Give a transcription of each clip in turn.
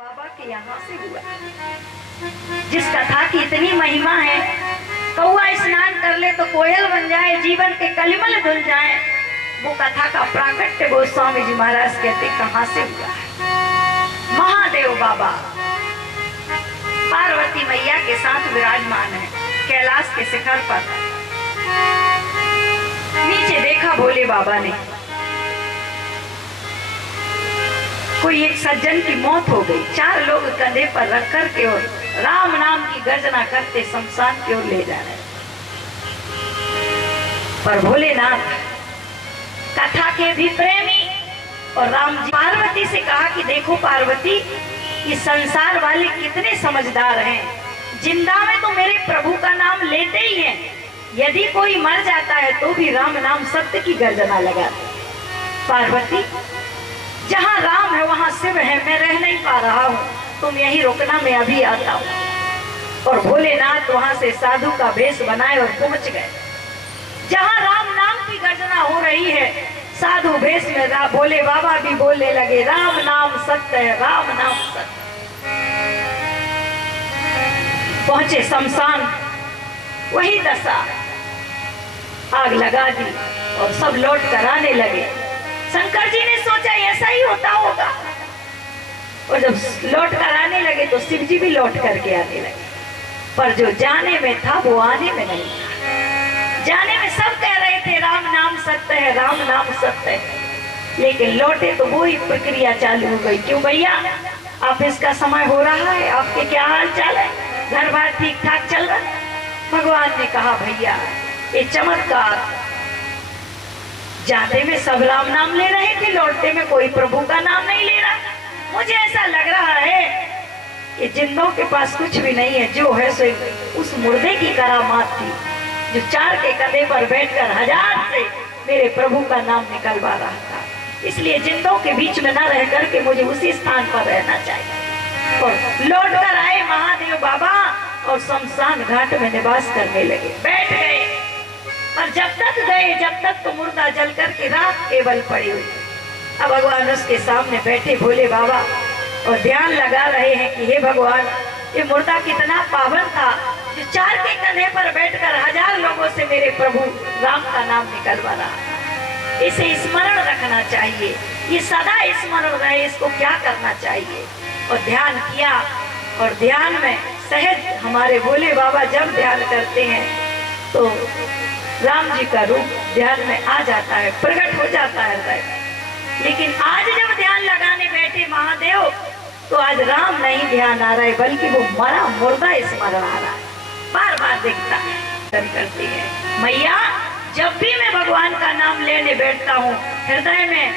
बाबा के यहाँ से हुआ, जिस कथा की इतनी महिमा है। कौआ स्नान कर ले तो कोयल बन जाए, जीवन के कलिमल धुल जाए। वो कथा का प्राकट्य गोस्वामी जी महाराज कहते कहाँ से हुआ है। महादेव बाबा पार्वती मैया के साथ विराजमान है कैलाश के शिखर पर। नीचे देखा भोले बाबा ने, कोई एक सज्जन की मौत हो गई। 4 लोग कंधे पर रख कर के और राम नाम की गर्जना करते शमशान की ओर ले जा रहे। पर भोलेनाथ कथा के भी प्रेमी और राम जी पार्वती से कहा कि देखो पार्वती, ये संसार वाले कितने समझदार हैं। जिंदा में तो मेरे प्रभु का नाम लेते ही हैं, यदि कोई मर जाता है तो भी राम नाम सत्य की गर्जना लगाते। पार्वती, जहाँ राम है वहाँ शिव है, मैं रह नहीं पा रहा हूँ, तुम यहीं रुकना, मैं अभी आता हूँ। और भोलेनाथ वहाँ से साधु का भेष बनाए और पहुंच गए जहाँ राम नाम की गर्जना हो रही है। साधु भेष में भोले बाबा भी बोलने लगे, राम नाम सत्य है, राम नाम सत्य। पहुंचे शमशान, वही दशा, आग लगा दी और सब लौट कर आने लगे। शंकर जी ने सोचा ऐसा ही होता होगा, और जब लौट कर आने लगे तो शिव जी भी लौट करके आने लगे। पर जो जाने में था वो आने में नहीं था। जाने में सब कह रहे थे राम नाम सत्य है, राम नाम सत्य है, लेकिन लौटे तो वो ही प्रक्रिया चालू हो गई। क्यों भैया, ऑफिस का समय हो रहा है, आपके क्या हाल चाल है, घर बार ठीक ठाक चल रहा है? भगवान ने कहा भैया ये चमत्कार, जाते में सब राम नाम ले रहे थे, लौटते में कोई प्रभु का नाम नहीं ले रहा। मुझे ऐसा लग रहा है कि जिंदों के पास कुछ भी नहीं है, जो है सो उस मुर्दे की करामात थी जो 4 के कंधे पर बैठकर 1000 से मेरे प्रभु का नाम निकलवा रहा था। इसलिए जिंदों के बीच में न रह करके मुझे उसी स्थान पर रहना चाहिए। और लौट कर आए महादेव बाबा और शमशान घाट में निवास करने लगे, बैठ गए। पर जब तक गए, जब तक तो मुर्दा जल कर के राख केवल पड़ी हुई। अब भगवान उसके सामने बैठे भोले बाबा और ध्यान लगा रहे हैं कि हे भगवान, ये मुर्दा कितना पावन था जो 4 के कंधे पर बैठकर 1000 लोगों से मेरे प्रभु राम का नाम निकलवा रहा। इसे स्मरण रखना चाहिए, ये सदा स्मरण रहे, इसको क्या करना चाहिए। और ध्यान किया, और ध्यान में सहज हमारे भोले बाबा जब ध्यान करते हैं तो राम जी का रूप ध्यान में आ जाता है, प्रकट हो जाता है हृदय। लेकिन आज जब ध्यान लगाने बैठे महादेव, तो आज राम नहीं ध्यान आ रहा है, बल्कि वो मरा मुर्दा स्मरण आ रहा है, बार बार देखता है, करती है। मैया, जब भी मैं भगवान का नाम लेने बैठता हूँ हृदय में,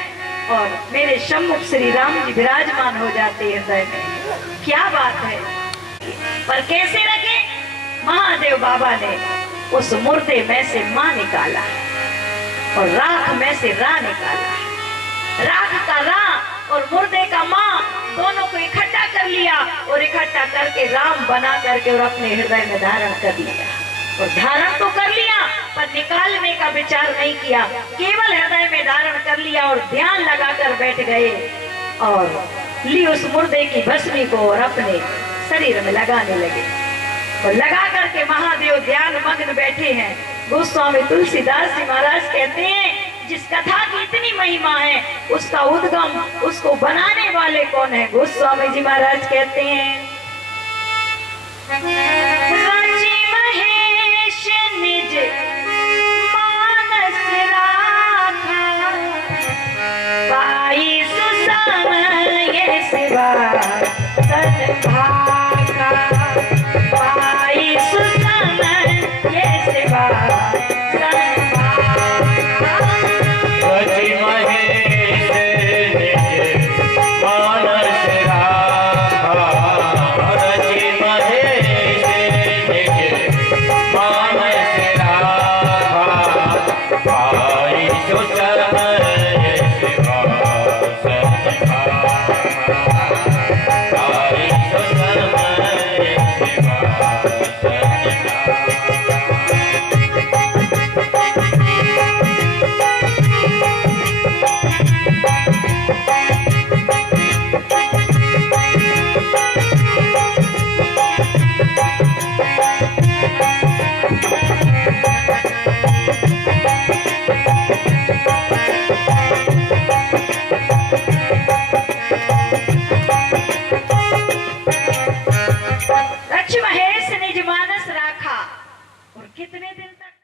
और मेरे सम्मुख श्री राम जी विराजमान हो जाते हृदय में। क्या बात है। पर कैसे रखे? महादेव बाबा ने उस मुर्दे में से माँ निकाला और राख में से रा निकाला। राख का रा और मुर्दे का माँ दोनों को इकट्ठा कर लिया और इकट्ठा करके राम बना करके और अपने हृदय में धारण कर लिया। और धारण तो कर लिया पर निकालने का विचार नहीं किया, केवल हृदय में धारण कर लिया और ध्यान लगाकर बैठ गए और ली उस मुर्दे की भस्मी को और अपने शरीर में लगाने लगे। और लगा करके महादेव ध्यान मग्न बैठे हैं। गोस्वामी तुलसीदास जी महाराज कहते हैं, जिस कथा की इतनी महिमा है उसका उद्गम, उसको बनाने वाले कौन है? गोस्वामी जी महाराज कहते हैं